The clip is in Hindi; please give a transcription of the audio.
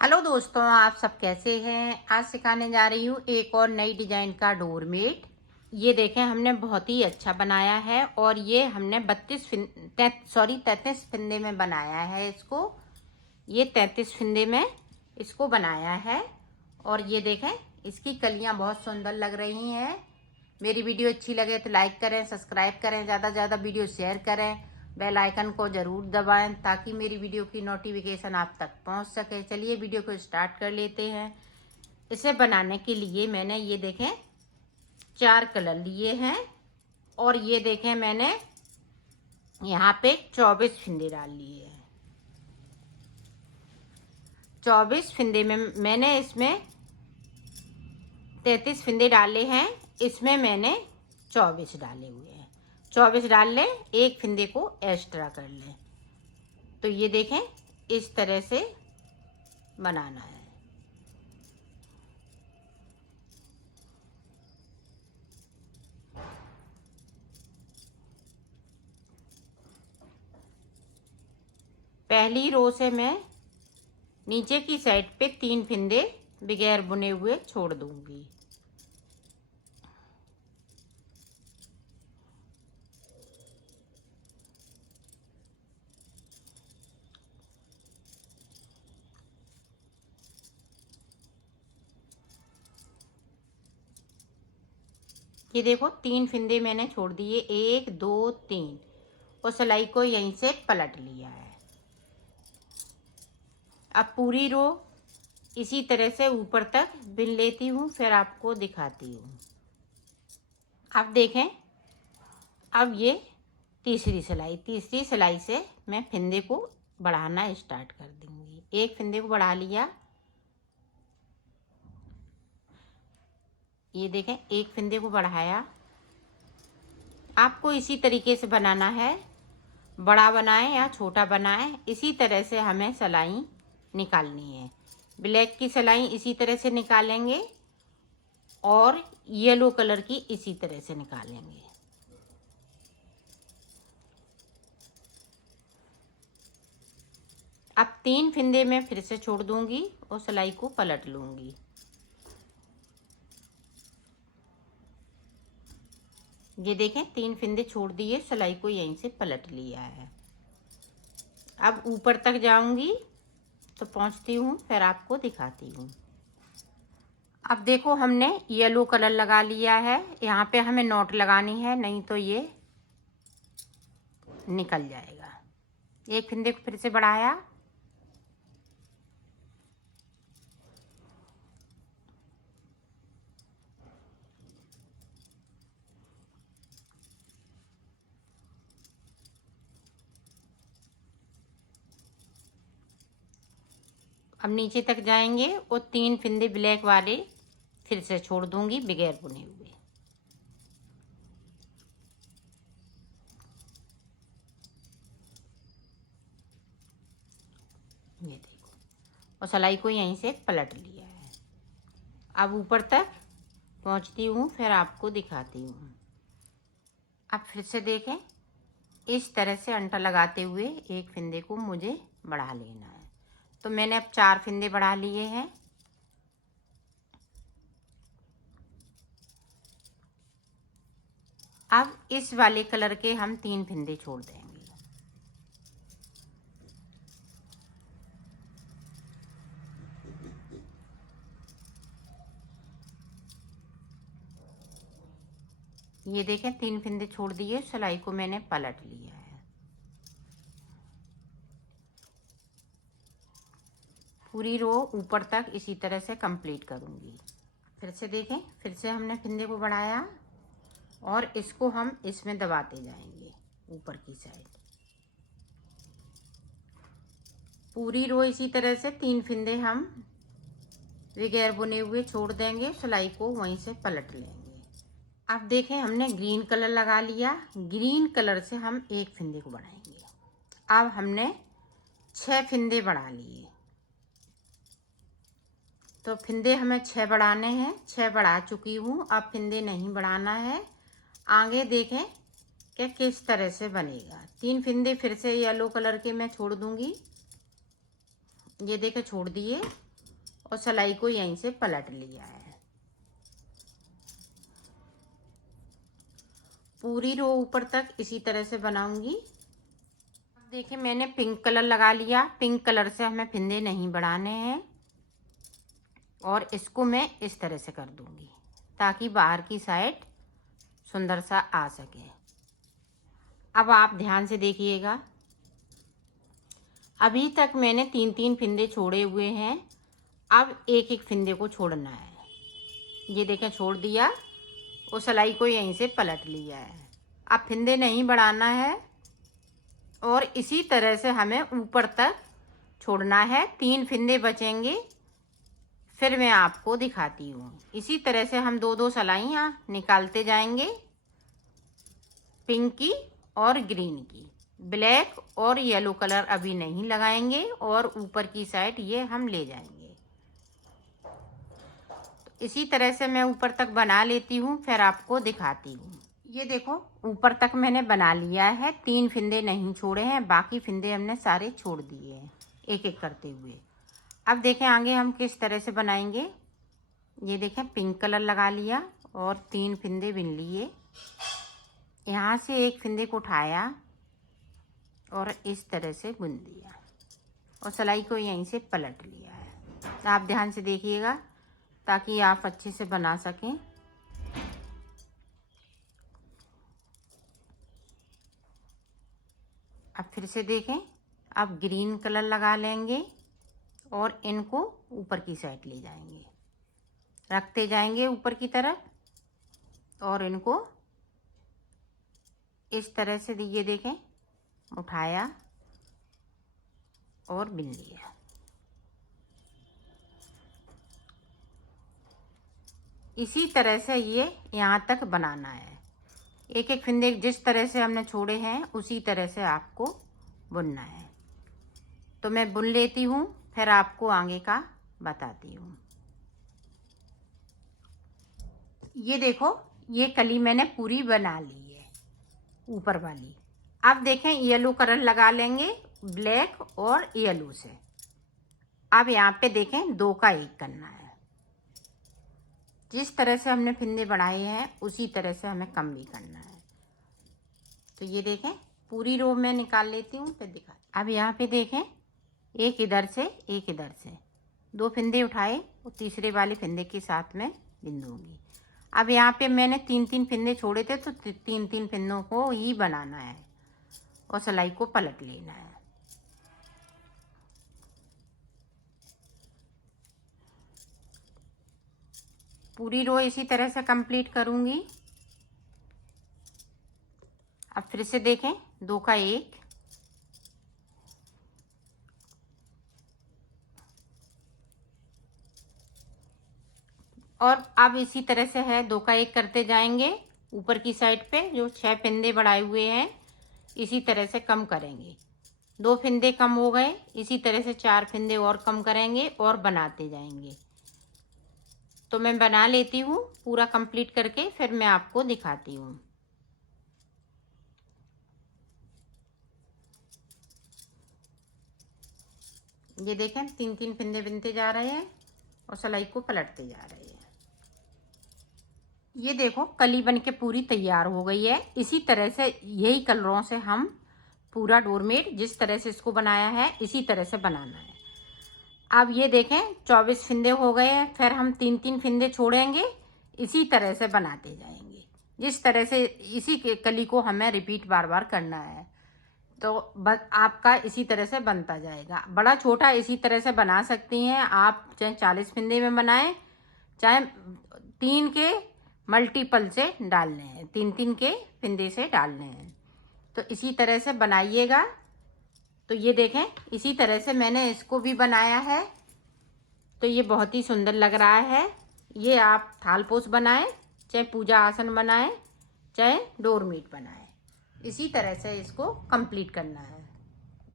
हेलो दोस्तों, आप सब कैसे हैं। आज सिखाने जा रही हूँ एक और नई डिजाइन का डोरमेट। ये देखें, हमने बहुत ही अच्छा बनाया है और ये हमने 33 फंदे में बनाया है इसको। ये 33 फंदे में इसको बनाया है। और ये देखें, इसकी कलियाँ बहुत सुंदर लग रही हैं। मेरी वीडियो अच्छी लगे तो लाइक करें, सब्सक्राइब करें, ज़्यादा से ज़्यादा वीडियो शेयर करें, बेल आइकन को ज़रूर दबाएं ताकि मेरी वीडियो की नोटिफिकेशन आप तक पहुंच सके। चलिए वीडियो को स्टार्ट कर लेते हैं। इसे बनाने के लिए मैंने ये देखें 4 कलर लिए हैं और ये देखें मैंने यहाँ पे 24 फिंदे डाल लिए हैं। 24 फिंदे में मैंने इसमें 33 फिंदे डाले हैं, इसमें मैंने 24 डाले हुए हैं। 24 डाल लें, एक फिंदे को एक्स्ट्रा कर लें। तो ये देखें, इस तरह से बनाना है। पहली रो से मैं नीचे की साइड पे 3 फिंदे बगैर बुने हुए छोड़ दूंगी। ये देखो, 3 फिंदे मैंने छोड़ दिए, 1 2 3, और सिलाई को यहीं से पलट लिया है। अब पूरी रो इसी तरह से ऊपर तक बिन लेती हूँ, फिर आपको दिखाती हूँ। अब देखें, अब ये तीसरी सिलाई से मैं फिंदे को बढ़ाना स्टार्ट कर दूंगी। एक फिंदे को बढ़ा लिया, ये देखें, एक फिंदे को बढ़ाया। आपको इसी तरीके से बनाना है, बड़ा बनाएं या छोटा बनाएं, इसी तरह से हमें सिलाई निकालनी है। ब्लैक की सिलाई इसी तरह से निकालेंगे और येलो कलर की इसी तरह से निकालेंगे। अब 3 फिंदे में फिर से छोड़ दूंगी और सिलाई को पलट लूंगी। ये देखें, 3 फिंदे छोड़ दिए, सिलाई को यहीं से पलट लिया है। अब ऊपर तक जाऊंगी तो पहुंचती हूँ, फिर आपको दिखाती हूँ। अब देखो, हमने येलो कलर लगा लिया है। यहाँ पे हमें नॉट लगानी है, नहीं तो ये निकल जाएगा। एक फिंदे को फिर से बढ़ाया, अब नीचे तक जाएंगे और 3 फिंदे ब्लैक वाले फिर से छोड़ दूंगी बगैर बुने हुए। ये देखो, और सिलाई को यहीं से पलट लिया है। अब ऊपर तक पहुंचती हूँ, फिर आपको दिखाती हूँ। अब फिर से देखें, इस तरह से अंटा लगाते हुए एक फिंदे को मुझे बढ़ा लेना है। तो मैंने अब 4 फिंदे बढ़ा लिए हैं। अब इस वाले कलर के हम 3 फिंदे छोड़ देंगे। ये देखें, 3 फिंदे छोड़ दिए, सिलाई को मैंने पलट लिया है। पूरी रो ऊपर तक इसी तरह से कंप्लीट करूंगी। फिर से देखें, फिर से हमने फिंदे को बढ़ाया और इसको हम इसमें दबाते जाएंगे ऊपर की साइड। पूरी रो इसी तरह से 3 फिंदे हम बगैर बुने हुए छोड़ देंगे, सिलाई को वहीं से पलट लेंगे। अब देखें, हमने ग्रीन कलर लगा लिया, ग्रीन कलर से हम एक फिंदे को बढ़ाएंगे। अब हमने 6 फिंदे बढ़ा लिए, तो फिंदे हमें 6 बढ़ाने हैं। 6 बढ़ा चुकी हूँ, अब फिंदे नहीं बढ़ाना है। आगे देखें कि किस तरह से बनेगा। 3 फिंदे फिर से येलो कलर के मैं छोड़ दूंगी। ये देखें, छोड़ दिए, और सिलाई को यहीं से पलट लिया है। पूरी रो ऊपर तक इसी तरह से बनाऊंगी। देखिए मैंने पिंक कलर लगा लिया। पिंक कलर से हमें फिंदे नहीं बढ़ाने हैं और इसको मैं इस तरह से कर दूंगी ताकि बाहर की साइड सुंदर सा आ सके। अब आप ध्यान से देखिएगा, अभी तक मैंने 3-3 फिंदे छोड़े हुए हैं। अब एक एक फिंदे को छोड़ना है। ये देखें छोड़ दिया और सिलाई को यहीं से पलट लिया है। अब फिंदे नहीं बढ़ाना है और इसी तरह से हमें ऊपर तक छोड़ना है। 3 फिंदे बचेंगे, फिर मैं आपको दिखाती हूँ। इसी तरह से हम 2-2 सिलाइयाँ निकालते जाएंगे, पिंक की और ग्रीन की। ब्लैक और येलो कलर अभी नहीं लगाएंगे और ऊपर की साइड ये हम ले जाएंगे। तो इसी तरह से मैं ऊपर तक बना लेती हूँ, फिर आपको दिखाती हूँ। ये देखो ऊपर तक मैंने बना लिया है। 3 फिंदे नहीं छोड़े हैं, बाकी फिंदे हमने सारे छोड़ दिए हैं एक एक करते हुए। अब देखें आगे हम किस तरह से बनाएंगे। ये देखें पिंक कलर लगा लिया और 3 फिंदे बिन लिए। यहाँ से एक फिंदे को उठाया और इस तरह से बुन दिया और सिलाई को यहीं से पलट लिया है। आप ध्यान से देखिएगा ताकि आप अच्छे से बना सकें। अब फिर से देखें, अब ग्रीन कलर लगा लेंगे और इनको ऊपर की साइड ले जाएंगे, रखते जाएंगे ऊपर की तरफ और इनको इस तरह से ये देखें उठाया और बिन लिया। इसी तरह से ये यहाँ तक बनाना है। एक एक फिंदे जिस तरह से हमने छोड़े हैं उसी तरह से आपको बुनना है। तो मैं बुन लेती हूँ, फिर आपको आगे का बताती हूँ। ये देखो ये कली मैंने पूरी बना ली है ऊपर वाली। अब देखें येलो कलर लगा लेंगे ब्लैक और येलो से। अब यहाँ पे देखें 2 का 1 करना है। जिस तरह से हमने फिंदे बढ़ाए हैं उसी तरह से हमें कम भी करना है। तो ये देखें पूरी रो में निकाल लेती हूँ फिर दिखा। अब यहाँ पे देखें एक इधर से एक इधर से 2 फिंदे उठाए और तीसरे वाले फिंदे के साथ में बिन दूंगी। अब यहाँ पे मैंने 3-3 फिंदे छोड़े थे तो 3-3 फिंदों को ही बनाना है और सिलाई को पलट लेना है। पूरी रो इसी तरह से कंप्लीट करूंगी। अब फिर से देखें 2 का 1 और अब इसी तरह से है 2 का 1 करते जाएंगे। ऊपर की साइड पे जो 6 फिंदे बढ़ाए हुए हैं इसी तरह से कम करेंगे। 2 फिंदे कम हो गए, इसी तरह से 4 फिंदे और कम करेंगे और बनाते जाएंगे। तो मैं बना लेती हूँ पूरा कंप्लीट करके, फिर मैं आपको दिखाती हूँ। ये देखें 3-3 फिंदे बिनते जा रहे हैं और सिलाई को पलटते जा रहे हैं। ये देखो कली बन के पूरी तैयार हो गई है। इसी तरह से यही कलरों से हम पूरा डोरमेट जिस तरह से इसको बनाया है इसी तरह से बनाना है। अब ये देखें 24 फिंदे हो गए हैं, फिर हम 3-3 फिंदे छोड़ेंगे, इसी तरह से बनाते जाएंगे। जिस तरह से इसी के कली को हमें रिपीट बार बार करना है तो आपका इसी तरह से बनता जाएगा। बड़ा छोटा इसी तरह से बना सकती हैं आप, चाहे 40 फिंदे में बनाएं चाहे 3 के मल्टीपल से डालने हैं, 3-3 के फिंदे से डालने हैं। तो इसी तरह से बनाइएगा। तो ये देखें इसी तरह से मैंने इसको भी बनाया है। तो ये बहुत ही सुंदर लग रहा है। ये आप थालपोश बनाएं, चाहे पूजा आसन बनाएं, चाहे डोरमेट बनाएं, इसी तरह से इसको कंप्लीट करना है।